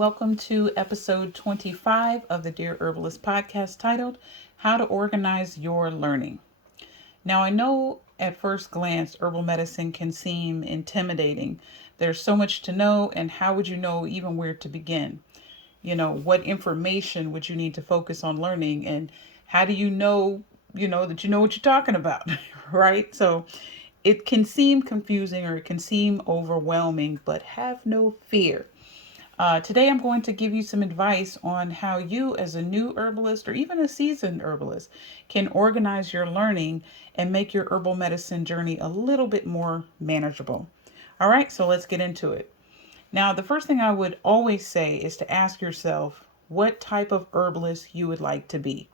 welcome to episode 25 of the Dear Herbalist Podcast titled How to Organize Your Learning. Now, I know at first glance herbal medicine can seem intimidating. There's so much to know, and how would you know even where to begin? What information would you need to focus on learning, and how do you know, that you know what you're talking about, right? So it can seem confusing or it can seem overwhelming, but have no fear. Today, I'm going to give you some advice on how you, as a new herbalist or even a seasoned herbalist, can organize your learning and make your herbal medicine journey a little bit more manageable. All right, so let's get into it. Now, the first thing I would always say is to ask yourself what type of herbalist you would like to be.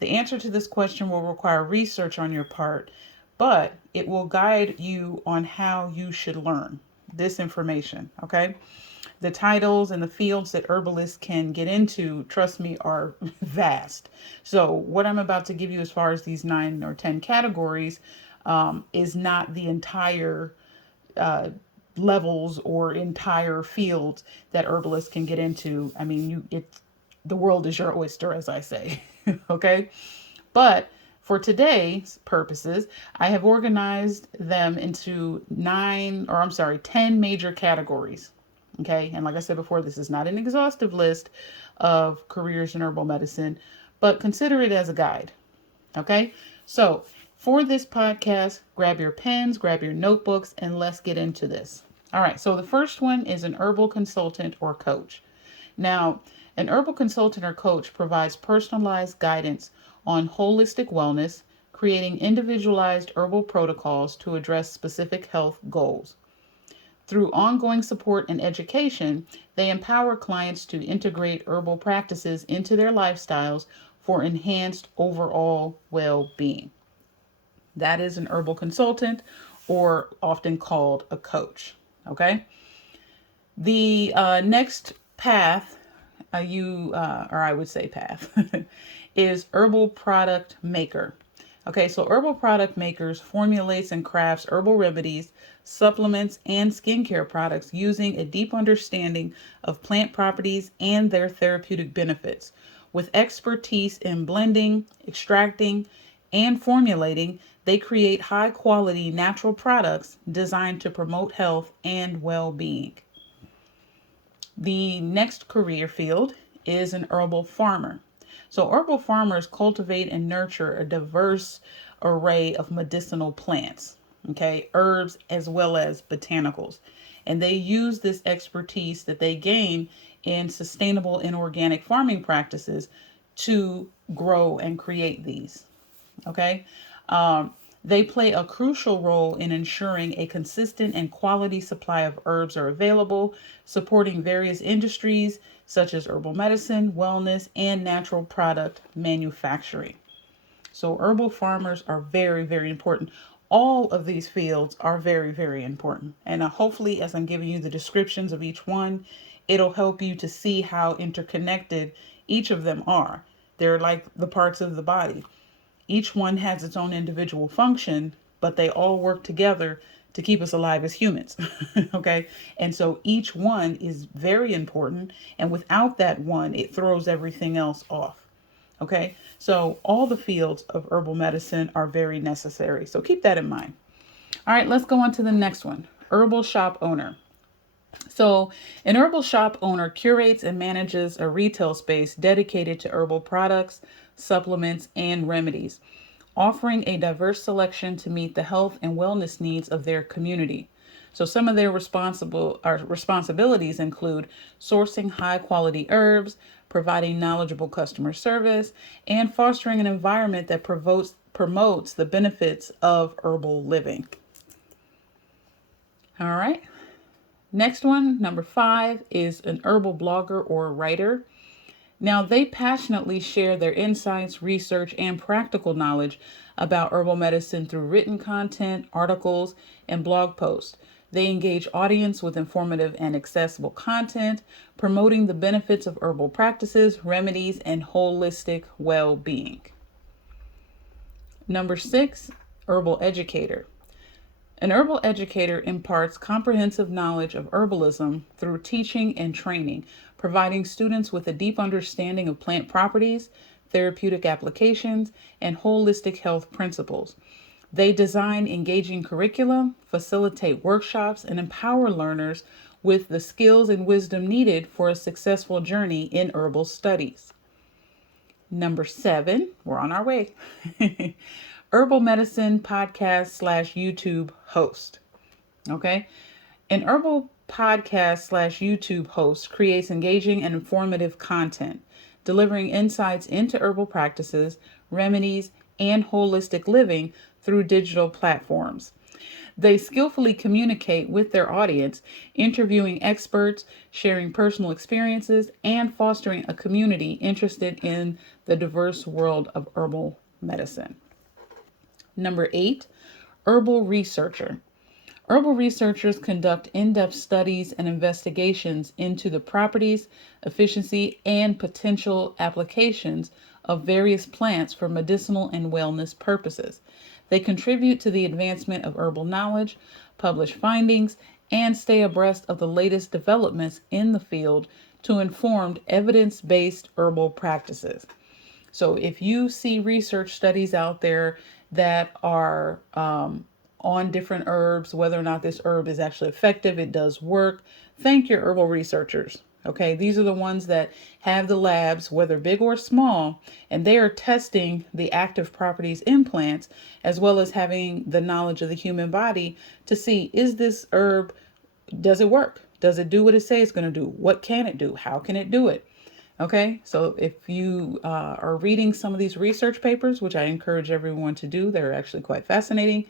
The answer to this question will require research on your part, but it will guide you on how you should learn this information, okay? The titles and the fields that herbalists can get into, trust me, are vast. So what I'm about to give you as far as these 9 or 10 categories is not the entire levels or entire fields that herbalists can get into. I mean, the world is your oyster, as I say. Okay? But for today's purposes, I have organized them into 10 major categories. Okay. And like I said before, this is not an exhaustive list of careers in herbal medicine, but consider it as a guide. Okay. So for this podcast, grab your pens, grab your notebooks, and let's get into this. All right. So the first one is an herbal consultant or coach. Now, an herbal consultant or coach provides personalized guidance on holistic wellness, creating individualized herbal protocols to address specific health goals. Through ongoing support and education, they empower clients to integrate herbal practices into their lifestyles for enhanced overall well-being. That is an herbal consultant, or often called a coach. Okay. The next path, I would say path, is Herbal Product Maker. Okay, so Herbal Product Makers formulates and crafts herbal remedies, supplements, and skincare products using a deep understanding of plant properties and their therapeutic benefits. With expertise in blending, extracting, and formulating, they create high-quality natural products designed to promote health and well-being. The next career field is an herbal farmer. So herbal farmers cultivate and nurture a diverse array of medicinal plants, okay, herbs as well as botanicals. And they use this expertise that they gain in sustainable and organic farming practices to grow and create these, okay? They play a crucial role in ensuring a consistent and quality supply of herbs are available, supporting various industries such as herbal medicine, wellness, and natural product manufacturing. So herbal farmers are very, very important. All of these fields are very, very important. And hopefully, as I'm giving you the descriptions of each one, it'll help you to see how interconnected each of them are. They're like the parts of the body. Each one has its own individual function, but they all work together to keep us alive as humans. Okay. And so each one is very important. And without that one, it throws everything else off. Okay. So all the fields of herbal medicine are very necessary. So keep that in mind. All right, let's go on to the next one. Herbal shop owner. So an herbal shop owner curates and manages a retail space dedicated to herbal products, supplements, and remedies, offering a diverse selection to meet the health and wellness needs of their community. So some of their responsibilities include sourcing high quality herbs, providing knowledgeable customer service, and fostering an environment that promotes the benefits of herbal living. All right. Next one, number 5, is an herbal blogger or writer. Now, they passionately share their insights, research, and practical knowledge about herbal medicine through written content, articles, and blog posts. They engage audience with informative and accessible content, promoting the benefits of herbal practices, remedies, and holistic well-being. Number 6, herbal educator. An herbal educator imparts comprehensive knowledge of herbalism through teaching and training, providing students with a deep understanding of plant properties, therapeutic applications, and holistic health principles. They design engaging curricula, facilitate workshops, and empower learners with the skills and wisdom needed for a successful journey in herbal studies. Number 7, we're on our way. Herbal Medicine Podcast / YouTube host. Okay. An herbal podcast / YouTube host creates engaging and informative content, delivering insights into herbal practices, remedies, and holistic living through digital platforms. They skillfully communicate with their audience, interviewing experts, sharing personal experiences, and fostering a community interested in the diverse world of herbal medicine. Number 8, herbal researcher. Herbal researchers conduct in-depth studies and investigations into the properties, efficiency, and potential applications of various plants for medicinal and wellness purposes. They contribute to the advancement of herbal knowledge, publish findings, and stay abreast of the latest developments in the field to inform evidence-based herbal practices. So if you see research studies out there that are on different herbs, whether or not this herb is actually effective, it does work, thank your herbal researchers. Okay, these are the ones that have the labs, whether big or small, and they are testing the active properties in plants, as well as having the knowledge of the human body to see, is this herb, does it work? Does it do what it says it's going to do? What can it do? How can it do it? Okay, so if you are reading some of these research papers, which I encourage everyone to do, they're actually quite fascinating.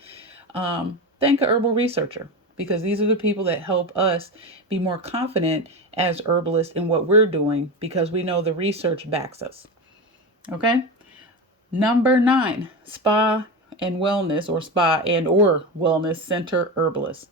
Thank a herbal researcher, because these are the people that help us be more confident as herbalists in what we're doing, because we know the research backs us. Okay, number 9, spa and wellness center herbalist.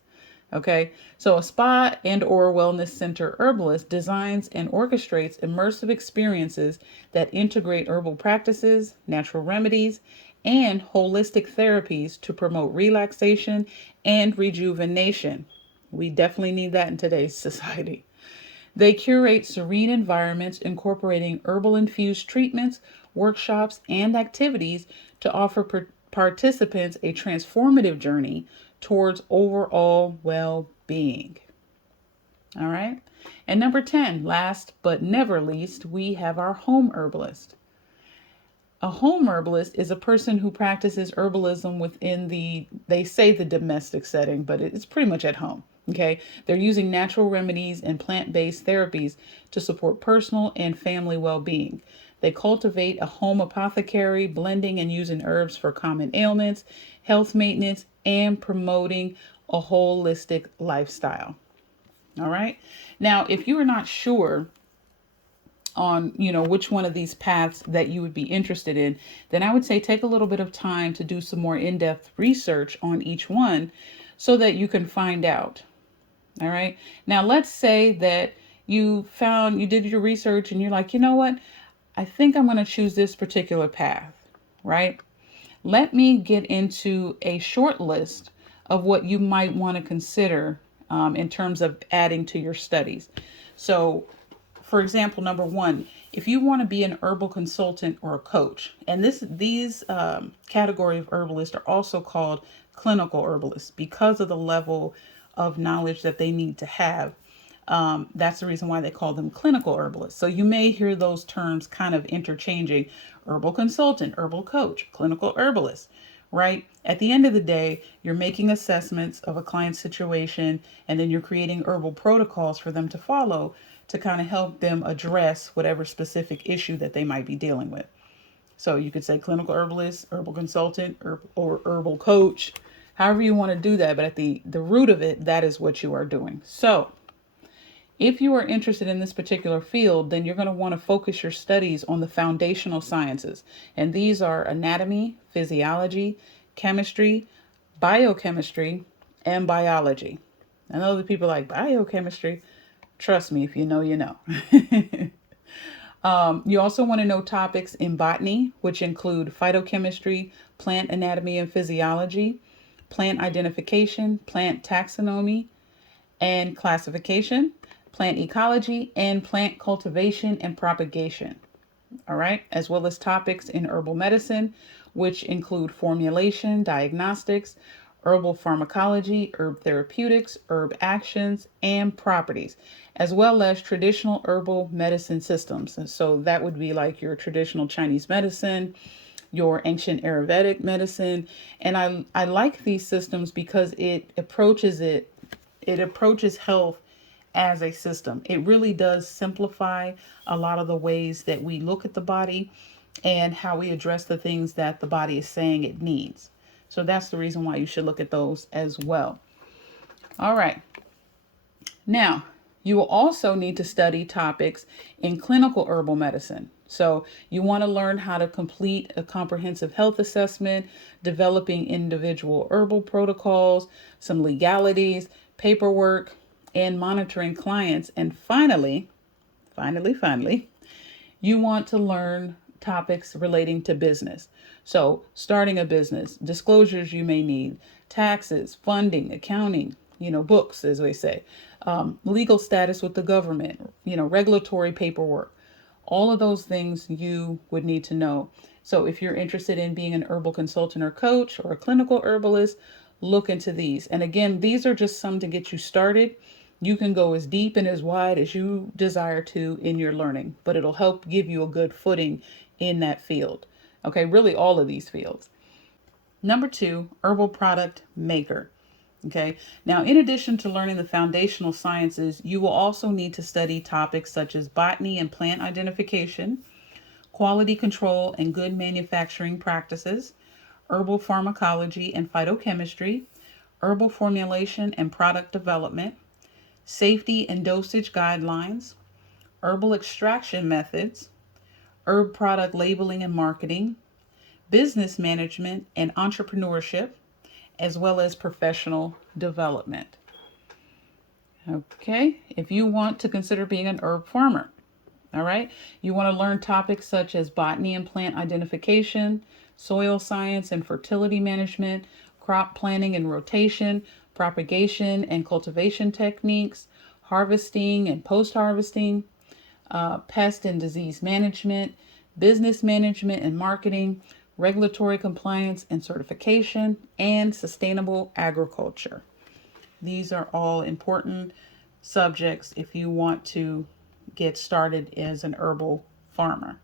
Okay, so a spa and or wellness center herbalist designs and orchestrates immersive experiences that integrate herbal practices, natural remedies, and holistic therapies to promote relaxation and rejuvenation. We definitely need that in today's society. They curate serene environments incorporating herbal infused treatments, workshops, and activities to offer participants a transformative journey towards overall well-being. All right. And number 10, last but never least, we have our home herbalist. A home herbalist is a person who practices herbalism within they say the domestic setting, but it's pretty much at home. Okay. They're using natural remedies and plant-based therapies to support personal and family well-being. They cultivate a home apothecary, blending and using herbs for common ailments, health maintenance, and promoting a holistic lifestyle. All right. Now, if you are not sure on, which one of these paths that you would be interested in, then I would say take a little bit of time to do some more in-depth research on each one so that you can find out. All right. Now, let's say that you did your research and you're like, you know what? I think I'm going to choose this particular path, right? Let me get into a short list of what you might want to consider in terms of adding to your studies. So, for example, number 1, if you want to be an herbal consultant or a coach, and these category of herbalists are also called clinical herbalists because of the level of knowledge that they need to have. That's the reason why they call them clinical herbalists. So you may hear those terms kind of interchanging: herbal consultant, herbal coach, clinical herbalist, right? At the end of the day, you're making assessments of a client's situation, and then you're creating herbal protocols for them to follow to kind of help them address whatever specific issue that they might be dealing with. So you could say clinical herbalist, herbal consultant, or herbal coach, however you want to do that. But at the root of it, that is what you are doing. So if you are interested in this particular field, then you're going to want to focus your studies on the foundational sciences. And these are anatomy, physiology, chemistry, biochemistry, and biology. I know that people like biochemistry. Trust me, if you know, you know. You also want to know topics in botany, which include phytochemistry, plant anatomy and physiology, plant identification, plant taxonomy and classification, plant ecology, and plant cultivation and propagation. All right, as well as topics in herbal medicine, which include formulation, diagnostics, herbal pharmacology, herb therapeutics, herb actions, and properties, as well as traditional herbal medicine systems. And so that would be like your traditional Chinese medicine, your ancient Ayurvedic medicine. And I like these systems because it approaches health as a system. It really does simplify a lot of the ways that we look at the body and how we address the things that the body is saying it needs. So that's the reason why you should look at those as well. All right. Now, you will also need to study topics in clinical herbal medicine. So you want to learn how to complete a comprehensive health assessment, developing individual herbal protocols, some legalities, paperwork, and monitoring clients. And finally, you want to learn topics relating to business. So starting a business, disclosures you may need, taxes, funding, accounting, books, as we say, legal status with the government, regulatory paperwork. All of those things you would need to know. So if you're interested in being an herbal consultant or coach or a clinical herbalist, look into these. And again, these are just some to get you started. You can go as deep and as wide as you desire to in your learning, but it'll help give you a good footing in that field. Okay, really all of these fields. Number 2, Herbal Product Maker. Okay, now in addition to learning the foundational sciences, you will also need to study topics such as botany and plant identification, quality control and good manufacturing practices, herbal pharmacology and phytochemistry, herbal formulation and product development, safety and dosage guidelines, herbal extraction methods, herb product labeling and marketing, business management and entrepreneurship, as well as professional development. Okay, if you want to consider being an herb farmer, all right, you want to learn topics such as botany and plant identification, soil science and fertility management, crop planting and rotation, propagation and cultivation techniques, harvesting and post-harvesting, pest and disease management, business management and marketing, regulatory compliance and certification, and sustainable agriculture. These are all important subjects if you want to get started as an herbal farmer.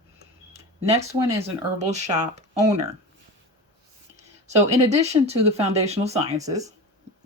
Next one is an herbal shop owner. So in addition to the foundational sciences,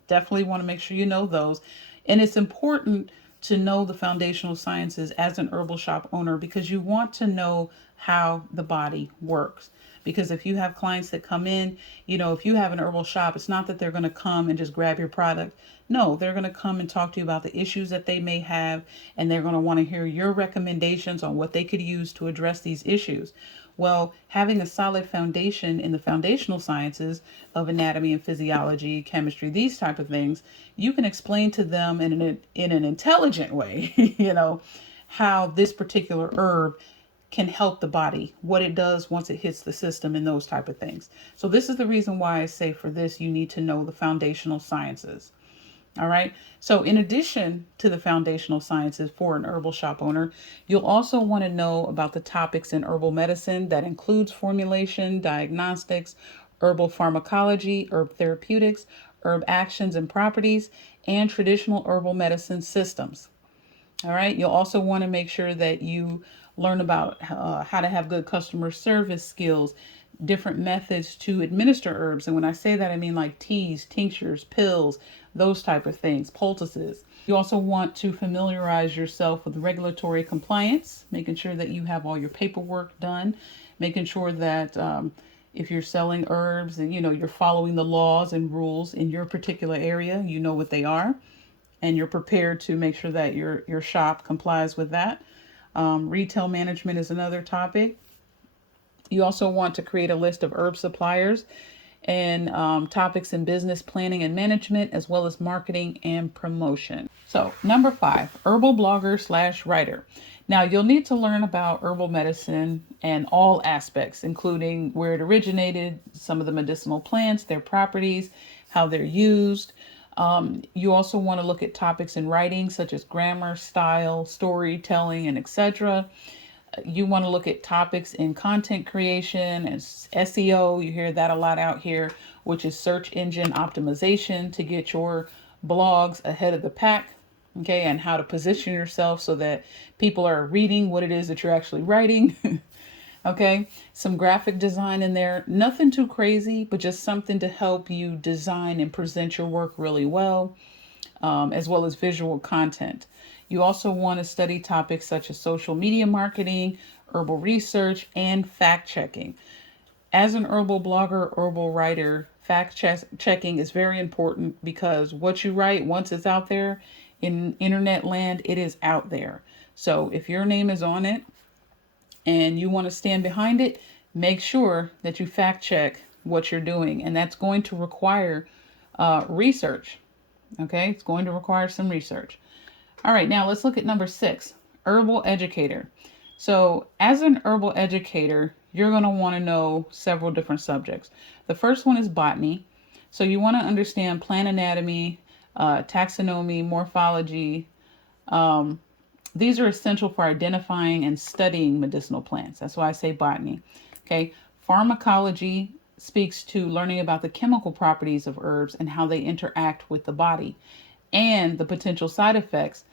definitely want to make sure you know those. And it's important to know the foundational sciences as an herbal shop owner because you want to know how the body works. Because if you have clients that come in, if you have an herbal shop, it's not that they're going to come and just grab your product. No, they're going to come and talk to you about the issues that they may have, and they're going to want to hear your recommendations on what they could use to address these issues. Well, having a solid foundation in the foundational sciences of anatomy and physiology, chemistry, these type of things, you can explain to them in an intelligent way, how this particular herb can help the body, what it does once it hits the system, and those type of things. So this is the reason why I say for this, you need to know the foundational sciences. All right. So in addition to the foundational sciences for an herbal shop owner, you'll also want to know about the topics in herbal medicine that includes formulation, diagnostics, herbal pharmacology, herb therapeutics, herb actions and properties, and traditional herbal medicine systems. All right. You'll also want to make sure that you learn about how to have good customer service skills, different methods to administer herbs. And when I say that, I mean like teas, tinctures, pills, those type of things, poultices. You also want to familiarize yourself with regulatory compliance, making sure that you have all your paperwork done, making sure that if you're selling herbs and you're following the laws and rules in your particular area, you know what they are, and you're prepared to make sure that your shop complies with that. Retail management is another topic. You also want to create a list of herb suppliers and topics in business planning and management, as well as marketing and promotion. So number 5, herbal blogger / writer. Now you'll need to learn about herbal medicine and all aspects, including where it originated, some of the medicinal plants, their properties, how they're used. You also want to look at topics in writing such as grammar, style, storytelling, and etc. You want to look at topics in content creation and SEO. You hear that a lot out here, which is search engine optimization, to get your blogs ahead of the pack. Okay, and how to position yourself so that people are reading what it is that you're actually writing. Okay, some graphic design in there. Nothing too crazy, but just something to help you design and present your work really well, as well as visual content. You also want to study topics such as social media marketing, herbal research, and fact checking. As an herbal blogger, herbal writer, checking is very important, because what you write, once it's out there in internet land, it is out there. So if your name is on it and you want to stand behind it, make sure that you fact check what you're doing. And that's going to require research. Okay, it's going to require some research. All right, now let's look at number 6, herbal educator. So as an herbal educator, you're going to want to know several different subjects. The first one is botany. So you want to understand plant anatomy, taxonomy, morphology. These are essential for identifying and studying medicinal plants. That's why I say botany. Okay, pharmacology speaks to learning about the chemical properties of herbs and how they interact with the body and the potential side effects.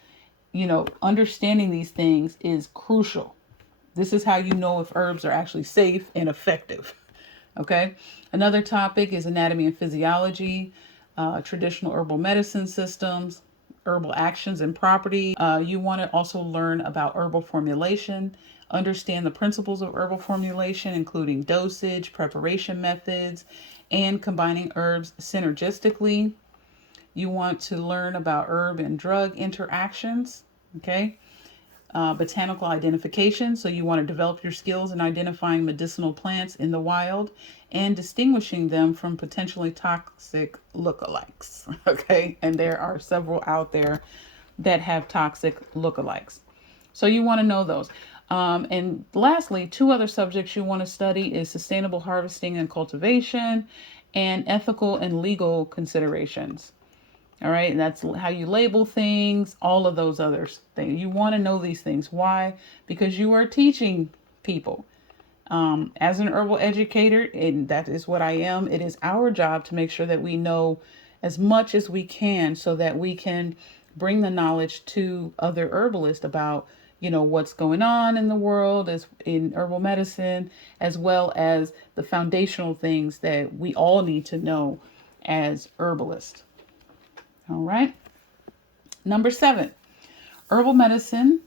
Understanding these things is crucial. This is how you know if herbs are actually safe and effective. Okay. Another topic is anatomy and physiology, traditional herbal medicine systems, herbal actions and property. You want to also learn about herbal formulation, understand the principles of herbal formulation, including dosage, preparation methods, and combining herbs synergistically. You want to learn about herb and drug interactions, okay? Botanical identification. So you want to develop your skills in identifying medicinal plants in the wild and distinguishing them from potentially toxic lookalikes, okay? And there are several out there that have toxic lookalikes. So you want to know those. And lastly, 2 other subjects you want to study is sustainable harvesting and cultivation, and ethical and legal considerations. All right, and that's how you label things, all of those other things. You want to know these things. Why? Because you are teaching people. As an herbal educator, and that is what I am, it is our job to make sure that we know as much as we can so that we can bring the knowledge to other herbalists about, what's going on in the world as in herbal medicine, as well as the foundational things that we all need to know as herbalists. All right. Number 7, herbal medicine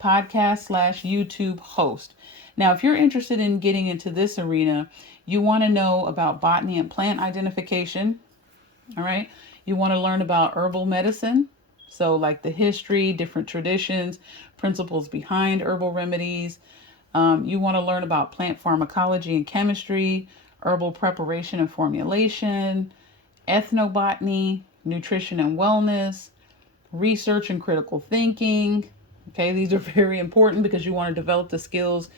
podcast / YouTube host. Now, if you're interested in getting into this arena, you want to know about botany and plant identification. All right. You want to learn about herbal medicine. So like the history, different traditions, principles behind herbal remedies. You want to learn about plant pharmacology and chemistry, herbal preparation and formulation, ethnobotany, nutrition and wellness, research and critical thinking. Okay, these are very important because you want to develop the skills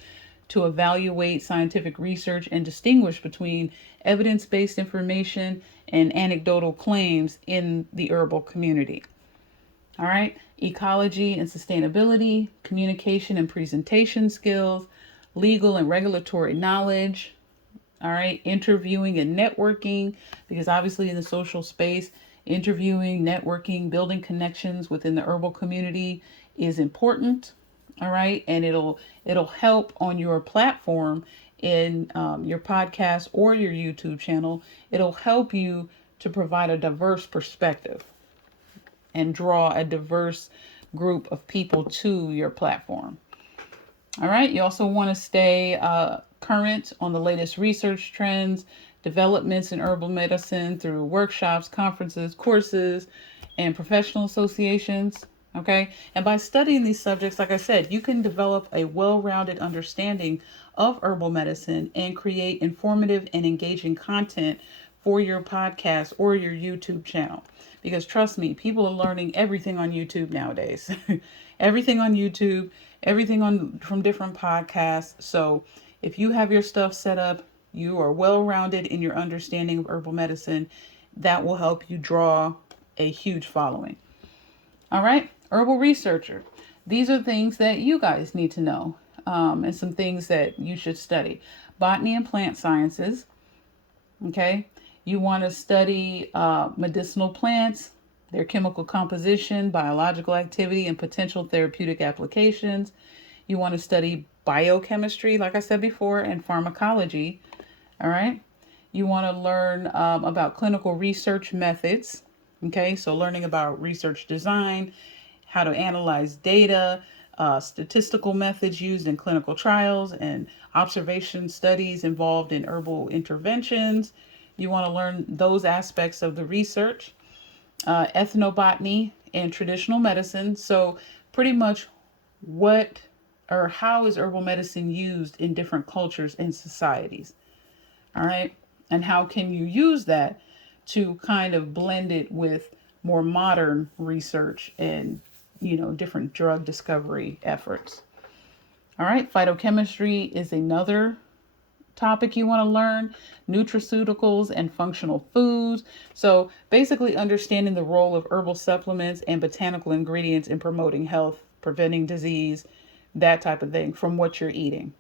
to evaluate scientific research and distinguish between evidence-based information and anecdotal claims in the herbal community. All right, ecology and sustainability, communication and presentation skills, legal and regulatory knowledge. All right, interviewing and networking, because obviously in the social space, interviewing, networking, building connections within the herbal community is important. All right, and it'll help on your platform in your podcast or your YouTube channel. It'll help you to provide a diverse perspective and draw a diverse group of people to your platform. All right, you also want to stay current on the latest research trends, developments in herbal medicine through workshops, conferences, courses, and professional associations. Okay, and by studying these subjects, like I said, you can develop a well-rounded understanding of herbal medicine and create informative and engaging content for your podcast or your YouTube channel. Because trust me, people are learning everything on YouTube nowadays. Everything on YouTube, everything from different podcasts. So if you have your stuff set up, you are well-rounded in your understanding of herbal medicine, That will help you draw a huge following. All right, herbal researcher. These are things that you guys need to know, and some things that you should study. Botany and plant sciences. Okay, you want to study medicinal plants, their chemical composition, biological activity, and potential therapeutic applications. You want to study biochemistry, like I said before, and pharmacology. All right. You want to learn about clinical research methods. Okay, so learning about research design, how to analyze data, statistical methods used in clinical trials, and observation studies involved in herbal interventions. You want to learn those aspects of the research, ethnobotany, and traditional medicine. So, pretty much what or how is herbal medicine used in different cultures and societies? All right. And how can you use that to kind of blend it with more modern research and, different drug discovery efforts? All right. Phytochemistry is another topic you want to learn, nutraceuticals and functional foods. So basically understanding the role of herbal supplements and botanical ingredients in promoting health, preventing disease, that type of thing from what you're eating.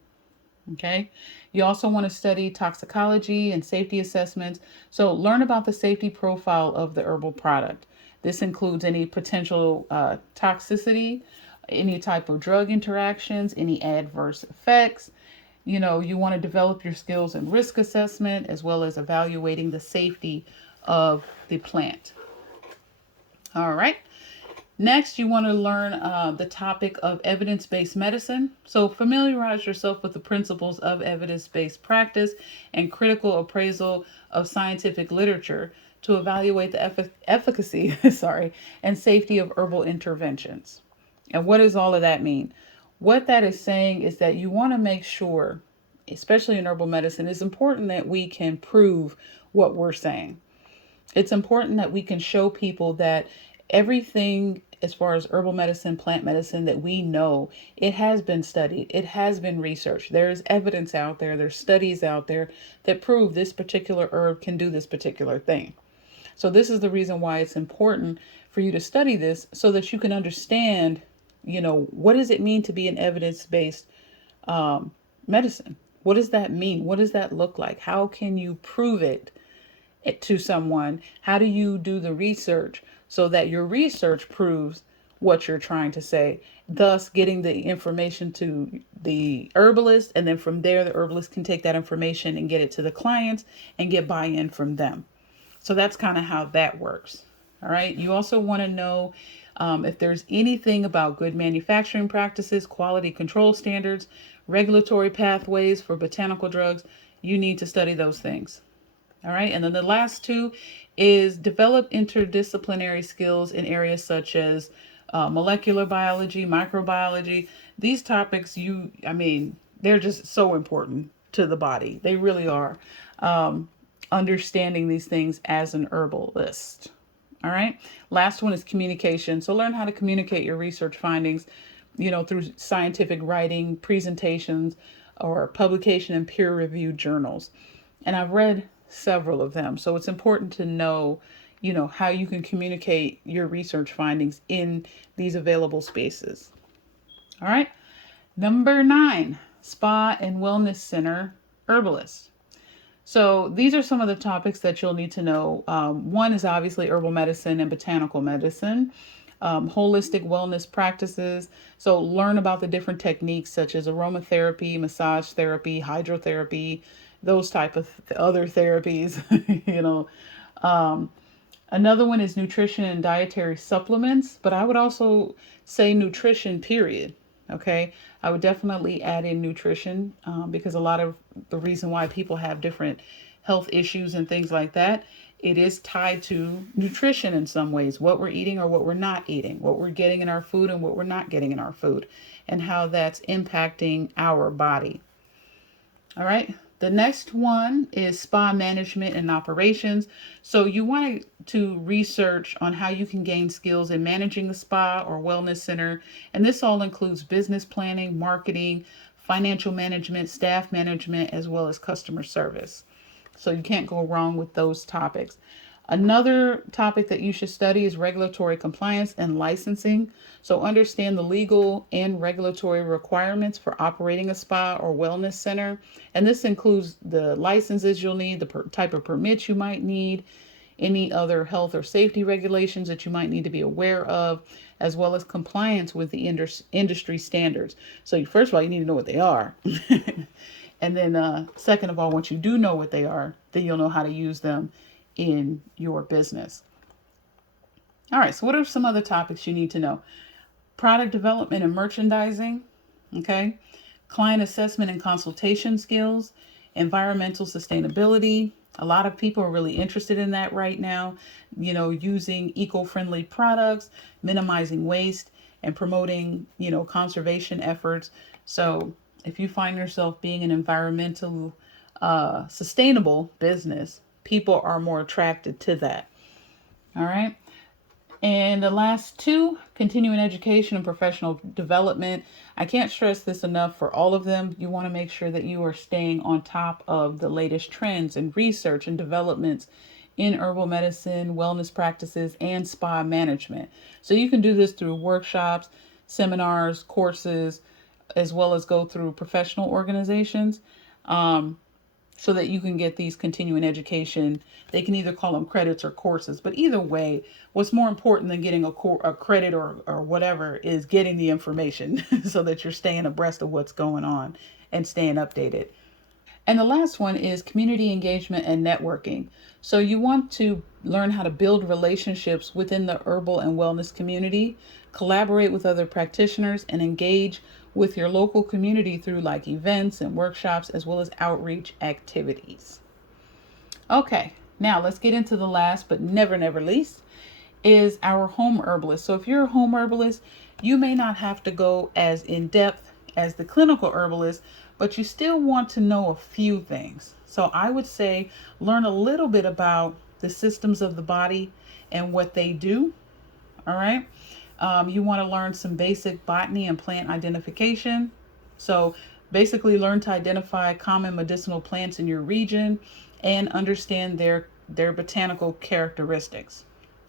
Okay. You also want to study toxicology and safety assessments. So learn about the safety profile of the herbal product. This includes any potential toxicity, any type of drug interactions, any adverse effects. You want to develop your skills in risk assessment as well as evaluating the safety of the plant. All right. Next, you want to learn the topic of evidence-based medicine. So familiarize yourself with the principles of evidence-based practice and critical appraisal of scientific literature to evaluate the efficacy, and safety of herbal interventions. And what does all of that mean? What that is saying is that you want to make sure, especially in herbal medicine, it's important that we can prove what we're saying. It's important that we can show people that everything as far as herbal medicine, plant medicine that we know, it has been studied, it has been researched. There's evidence out there, there's studies out there that prove this particular herb can do this particular thing. So this is the reason why it's important for you to study this so that you can understand, what does it mean to be an evidence-based medicine? What does that mean? What does that look like? How can you prove it to someone? How do you do the research so that your research proves what you're trying to say, thus getting the information to the herbalist, and then from there the herbalist can take that information and get it to the clients and get buy-in from them. So that's kind of how that works. All right. You also want to know if there's anything about good manufacturing practices, quality control standards, regulatory pathways for botanical drugs. You need to study those things. All right. And then the last two is develop interdisciplinary skills in areas such as molecular biology, microbiology. These topics, they're just so important to the body. They really are. Understanding these things as an herbalist. All right. Last one is communication. So learn how to communicate your research findings, through scientific writing, presentations, or publication in peer-reviewed journals. And I've read several of them. So it's important to know, how you can communicate your research findings in these available spaces. All right. Number 9, spa and wellness center herbalist. So these are some of the topics that you'll need to know. One is obviously herbal medicine and botanical medicine, holistic wellness practices. So learn about the different techniques such as aromatherapy, massage therapy, hydrotherapy, those type of other therapies. Another one is nutrition and dietary supplements, but I would also say nutrition, period. Okay, I would definitely add in nutrition because a lot of the reason why people have different health issues and things like that, it is tied to nutrition in some ways, what we're eating or what we're not eating, what we're getting in our food and what we're not getting in our food, and how that's impacting our body. All right. The next one is spa management and operations. So you want to research on how you can gain skills in managing the spa or wellness center. And this all includes business planning, marketing, financial management, staff management, as well as customer service. So you can't go wrong with those topics. Another topic that you should study is regulatory compliance and licensing. So understand the legal and regulatory requirements for operating a spa or wellness center. And this includes the licenses you'll need, the type of permits you might need, any other health or safety regulations that you might need to be aware of, as well as compliance with the industry standards. So first of all, you need to know what they are. And then second of all, once you do know what they are, then you'll know how to use them in your business. All right, so what are some other topics you need to know? Product development and merchandising, okay? Client assessment and consultation skills, environmental sustainability. A lot of people are really interested in that right now, using eco-friendly products, minimizing waste, and promoting, conservation efforts. So if you find yourself being an environmental, sustainable business, people are more attracted to that. All right. And the last two, continuing education and professional development. I can't stress this enough for all of them. You want to make sure that you are staying on top of the latest trends and research and developments in herbal medicine, wellness practices, and spa management. So you can do this through workshops, seminars, courses, as well as go through professional organizations. So that you can get these continuing education. They can either call them credits or courses, but either way, what's more important than getting a credit or whatever is getting the information so that you're staying abreast of what's going on and staying updated. And the last one is community engagement and networking. So you want to learn how to build relationships within the herbal and wellness community, collaborate with other practitioners, and engage with your local community through like events and workshops, as well as outreach activities. Okay, now let's get into the last but never least is our home herbalist. So if you're a home herbalist, you may not have to go as in depth as the clinical herbalist, but you still want to know a few things. So I would say learn a little bit about the systems of the body and what they do. All right. You want to learn some basic botany and plant identification. So basically learn to identify common medicinal plants in your region and understand their botanical characteristics.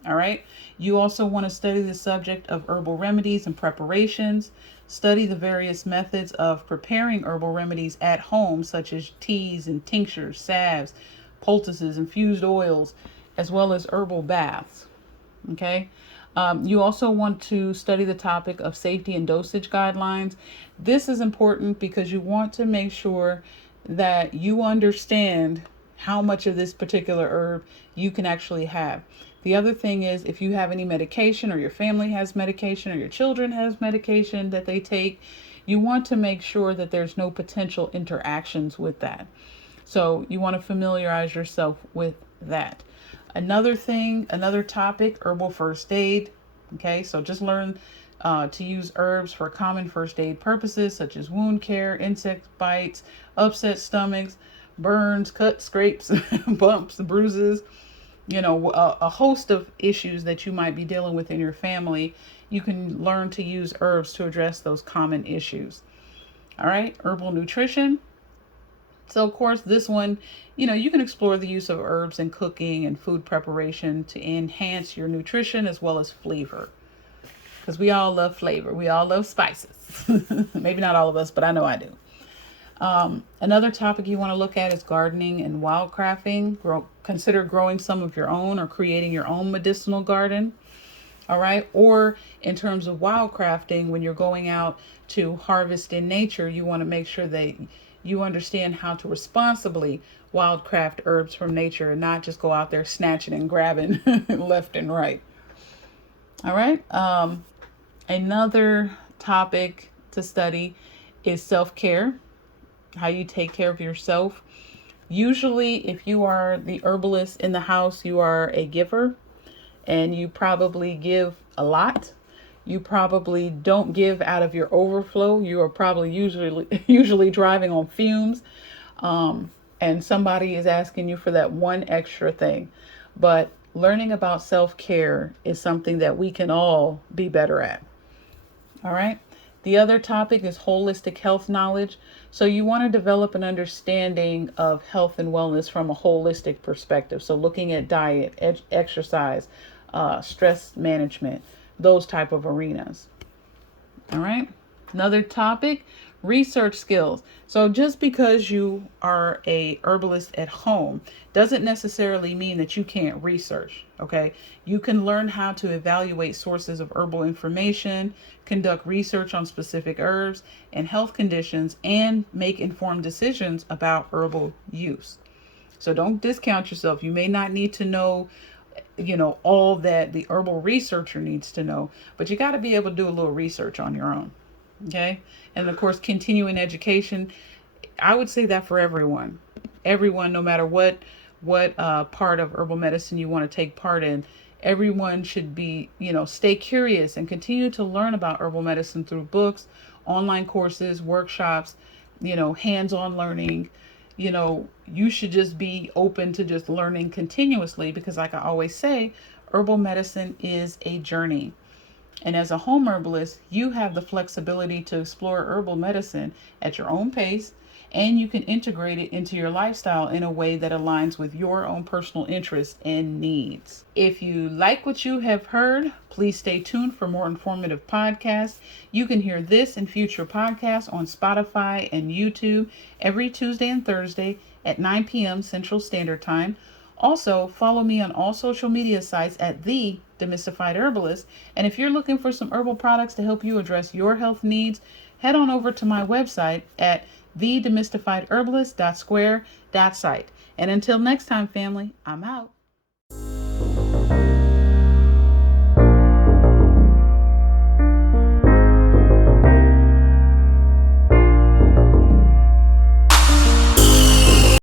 All right. You also want to study the subject of herbal remedies and preparations. Study the various methods of preparing herbal remedies at home, such as teas and tinctures, salves, poultices, infused oils, as well as herbal baths. Okay. You also want to study the topic of safety and dosage guidelines. This is important because you want to make sure that you understand how much of this particular herb you can actually have. The other thing is, if you have any medication, or your family has medication, or your children has medication that they take, you want to make sure that there's no potential interactions with that. So you want to familiarize yourself with that. Another topic, herbal first aid. Okay, so just learn to use herbs for common first aid purposes, such as wound care, insect bites, upset stomachs, burns, cuts, scrapes, bumps, bruises, a host of issues that you might be dealing with in your family. You can learn to use herbs to address those common issues. All right, herbal nutrition. So of course, this one, you can explore the use of herbs in cooking and food preparation to enhance your nutrition as well as flavor. Because we all love flavor. We all love spices. Maybe not all of us, but I know I do. Another topic you want to look at is gardening and wildcrafting. Consider growing some of your own or creating your own medicinal garden. All right. Or in terms of wildcrafting, when you're going out to harvest in nature, you want to make sure that you understand how to responsibly wildcraft herbs from nature and not just go out there snatching and grabbing left and right. All right. Another topic to study is self-care, how you take care of yourself. Usually, if you are the herbalist in the house, you are a giver and you probably give a lot. You probably don't give out of your overflow. You are probably usually driving on fumes. And somebody is asking you for that one extra thing. But learning about self-care is something that we can all be better at. All right. The other topic is holistic health knowledge. So you want to develop an understanding of health and wellness from a holistic perspective. So looking at diet, exercise, stress management, those type of arenas. All right. Another topic, research skills. So just because you are a herbalist at home doesn't necessarily mean that you can't research. Okay. You can learn how to evaluate sources of herbal information, conduct research on specific herbs and health conditions, and make informed decisions about herbal use. So don't discount yourself. You may not need to know all that the herbal researcher needs to know, but you got to be able to do a little research on your own. Okay. And of course, continuing education, I would say that for everyone, no matter what part of herbal medicine you want to take part in, everyone should be, stay curious and continue to learn about herbal medicine through books, online courses, workshops, hands-on learning. You should just be open to just learning continuously, because like I always say, herbal medicine is a journey. And as a home herbalist, you have the flexibility to explore herbal medicine at your own pace, and you can integrate it into your lifestyle in a way that aligns with your own personal interests and needs. If you like what you have heard, please stay tuned for more informative podcasts. You can hear this and future podcasts on Spotify and YouTube every Tuesday and Thursday at 9 p.m. Central Standard Time. Also, follow me on all social media sites at The Demystified Herbalist. And if you're looking for some herbal products to help you address your health needs, head on over to my website at thedemystifiedherbalist.square.site. And until next time, family, I'm out.